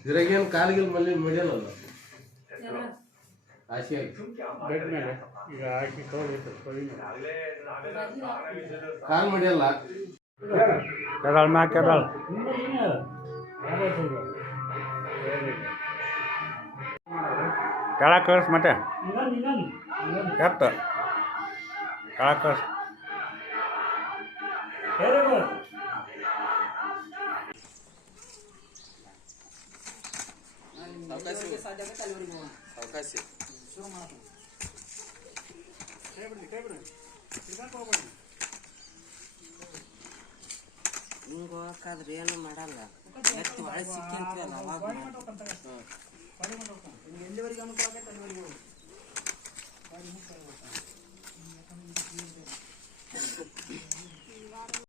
ಇದ್ರಾಗೇನು ಕಾಲಿಗೆ ಮಲ್ಲಿ ಮಡಿಯಲ್ಲ ಆಸೆಯಾಗಿ ಬೆಡ್ ಮೇಲೆ ಈಗ ಹಾಕಿ ಕಾಲು ಮಡಿಯಲ್ಲ ಕೆಡಲ್ ಮ್ಯಾಕ್ ಕೆಡಲ್ ಕೆಳಗೆ ಕಳ್ಸಿ ಮತ್ತೆ ಎತ್ತ ಕೆಳಗೆ ಕಳ್ಸಿ ಅವಕಾಶ ಹಿಂಗೆ ಹೋಗಕ್ಕಾದ್ರೆ ಏನು ಮಾಡಲ್ಲ ಎತ್ತು ಒಳಗೆ ಸಿಕ್ಕಂತೀವಲ್ಲ ಅವಾಗ